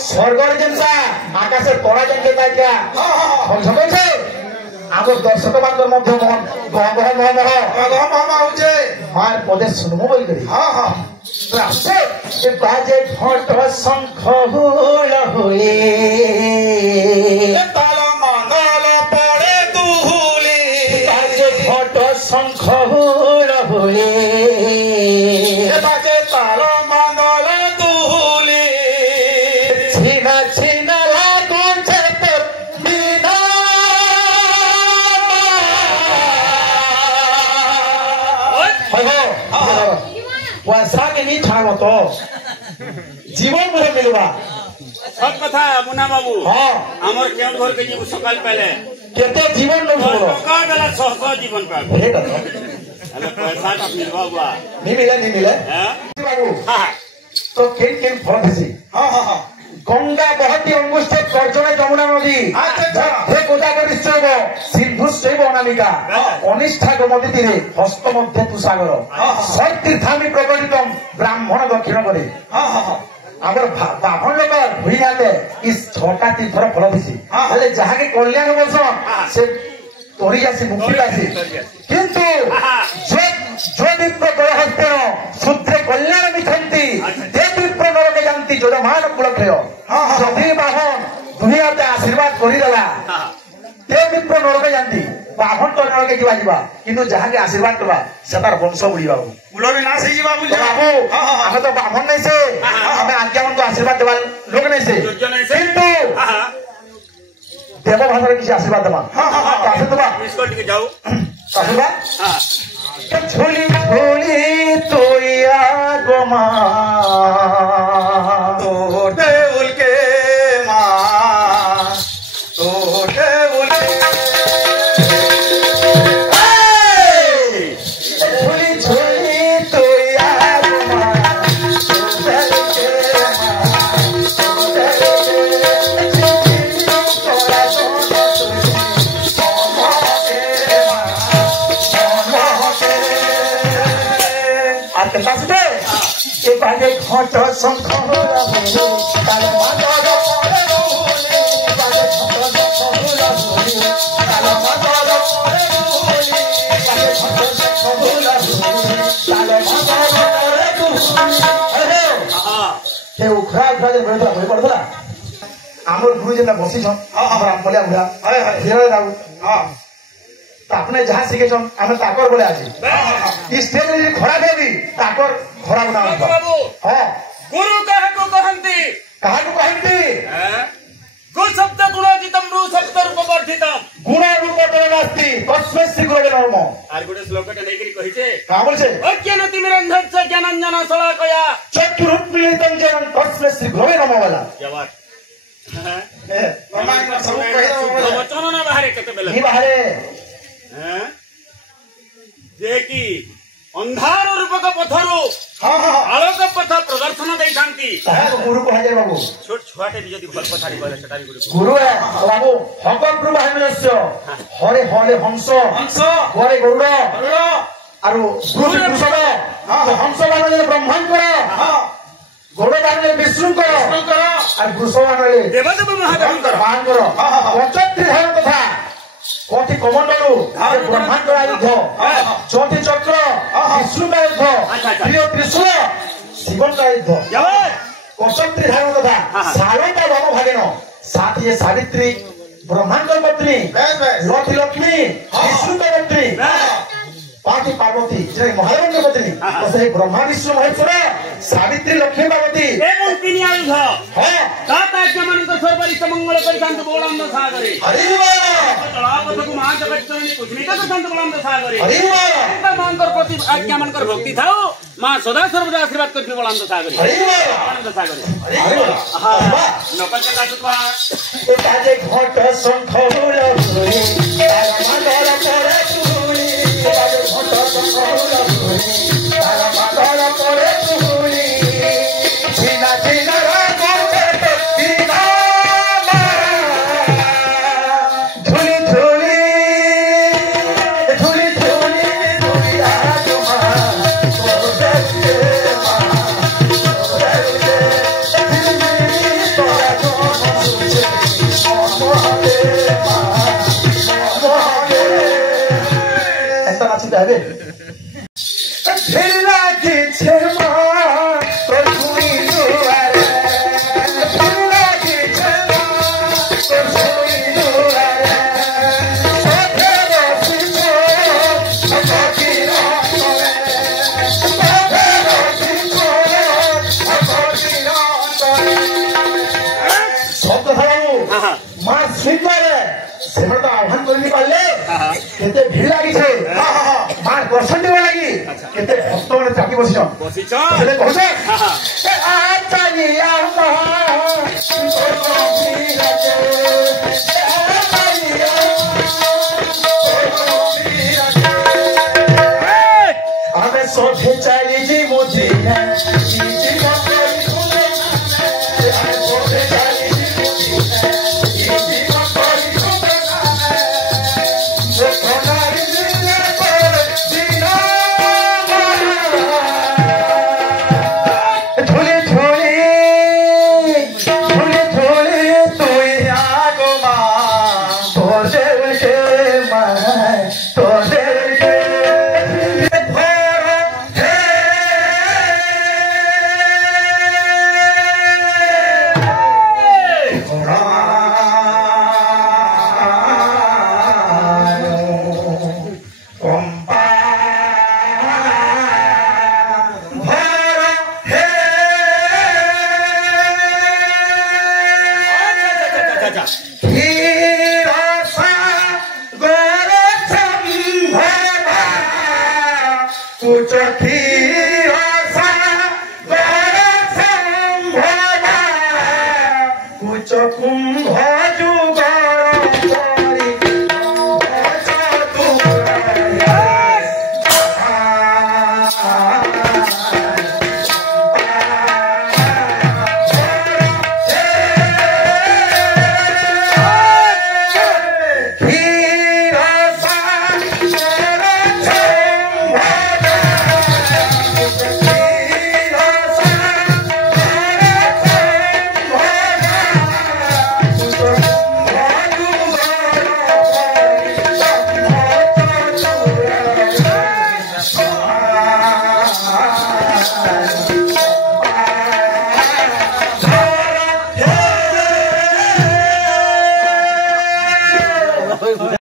स्वर्गर जेनसा आकाशे तोड़ा जेनके क्या हम समझे आगो दर्शक बांधर मध्य मन गह गह गह गह होचे मार पदे सुनमो बोल करी हां हां रास्ते ए बाजे घंट शंख हुल हुले ताल मंगल पड़े दुहुले बाजे घंट शंख हुल हुले ए बाजे ताल मंगल दुहुले छीना छीना लागो छत बिना पैसा के नहीं छाड़ो तो जीवन भर मिलवा सब कथा मुना बाबू हाँ हमर केउन घर के जीव सकाल पहले केते जीवन न भरो का गला 600 जीवन पाए भेट तो अरे पैसा का मिलवा हुआ नहीं मिले हैं बाबू हां तो केन फल दिसी हां हां हां गंगा बहती अंगुष्ठे कर्जने यमुना नदी हे गोदावरी स्त्रैव सिन्धुश्चैव अनामिका अनिष्ठा गोमती तीरे हस्त मध्ये तुषागर सतीर्थामि प्रकटितम ब्राह्मण दक्षिण करे आमर बाभन लोक भूई जाते इस छटा तीर्थर फल दिसी हेले जहा के कल्याण वर्ष से तोरी जासी मुक्ति जासी किंतु जो विप्र गृहस्थेन शुद्रे कल्याण मिथंती ते विप्र नरके जानती जोधमान कुलक्षय जदि बाहन दुनियाते आशीर्वाद करिदेला ते विप्र नरके जानती बाहन तो नरके जीवा जीवा किंतु जहा के आशीर्वाद करबा सेतार वंश बुड़ीबा कुल विनाश ही जीवा बुझ बाबू हमें तो बाहन नहीं से हमें आज्ञावन को आशीर्वाद देवा लोग नहीं से किंतु देव भाषा किसी आशीर्वाद देवा कासे देवा इसको टिके जाओ आशीर्वाद हां झोली झोली तोया गोमा तो देउल के मां तो देउल झोली झोली तोया गोमा तो देउल के घट शंख ताल मंगल पड़े दुहुले बाजे घट शंख हुल ताल मंगल पड़े दुहुले बाजे घट शंख हुल ताल मंगल पड़े दुहुले अरे ते उखरा उखरा जे बडला भई पड़ला हमर गुरु जे ना बसी छ हमरा बोलिया बुढ़ा हाय हाय हिरो दाऊ हां आपने जहां सीखे छन हमें ताकर बोले आजी इस स्टेज रे खड़ा देबी ताकर खड़ा बना बाबू हां गुरु कहे को कहंती हैं गु शब्द गुणाजितम रु शब्द रूप वर्धितम गुण रूप तो नास्ति तस्मै श्री गुरुवे नमः आर गुटे श्लोकटे नै करी कहि छे का बोल छे अज्ञानति निरंधस्य ज्ञानांजन शलाकया चतुरुत मिलितं जनं तस्मै श्री गुरुवे नमः वाला क्या बात ए प्रमाण सब कहे वचन ना बाहर केते बेले नहीं बाहर हैं देखी अंधार रूपक पथरु हां हां आलोक पथ प्रदर्शन दै शांति ताहा गुरु कहा जाय बाबू छोट छुआटे भी जदी भल पथारी कहले सेटारी गुरु है बाबू हक प्रभाहनस्य हरे हरे हंस गरे गौड़ आरो गुरु कृष्ण हंस बानले ब्रह्मांकर गौड़ बानले विष्णुकर और कृष्ण बानले देवदेव महादेवकर पचत्री धार तथा कोटि कमंडलु ब्रह्मांड युद्ध ज्योति चक्र विष्णु का युद्ध प्रिय त्रिशूल शिवन का युद्ध पचत्री धारण तथा सालता भव भागिन साथ ये सावित्री ब्रह्मांड पत्नी लक्ष्मी लक्ष्मी विष्णु का पत्नी पार्वती पार्वती जे महादेव की पत्नी तो से ब्रह्मा विष्णु महेश्वर सावित्री लक्ष्मी पार्वती एवं तीन आयुध हां ताता ज्ञान को सर्वरित मंगल परिकांत बोलंद सागरे हरि बोल तलावत को महाजगत चरणी कुछ नहीं तो संत बोलंद सागरे हरि बोल मान कर प्रति आज्ञा मन कर भक्ति थाओ মা সদা সর্বদা আশীর্বাদ করছি বলান্ত সাগরে হরি বল আনন্দ সাগরে হরি বল নকল কাটুয়া এ কাজে ঘট শঙ্খ হুলহুলি তার মাদর পরে তুলি কাজে ঘট শঙ্খ হুলহুলি তার মাদর পরে তুলি চিনা চিনা রাগতে তিনা ধুলি ধুলি ধুলি ধুলি ধুলি রাজমা তোরে মা একটা নাচিতে হবে ফেলা দিচ্ছে মা তোর তুমি দুয়ারে ফেলা দিচ্ছে মা তোর তুমি দুয়ারে সাথে রসিছ সখী রতনে সাথে রসিছ সখী রতনে শব্দ ধরাবো মা শৃঙ্গারে সেটা তো আহ্বান করিনি পারলে কেতে ভিড় লাগিছে মার দর্শন দেওয়া লাগি কেতে ভক্ত মানে চাকি বসিছ বসিছ সেটা কହୁছ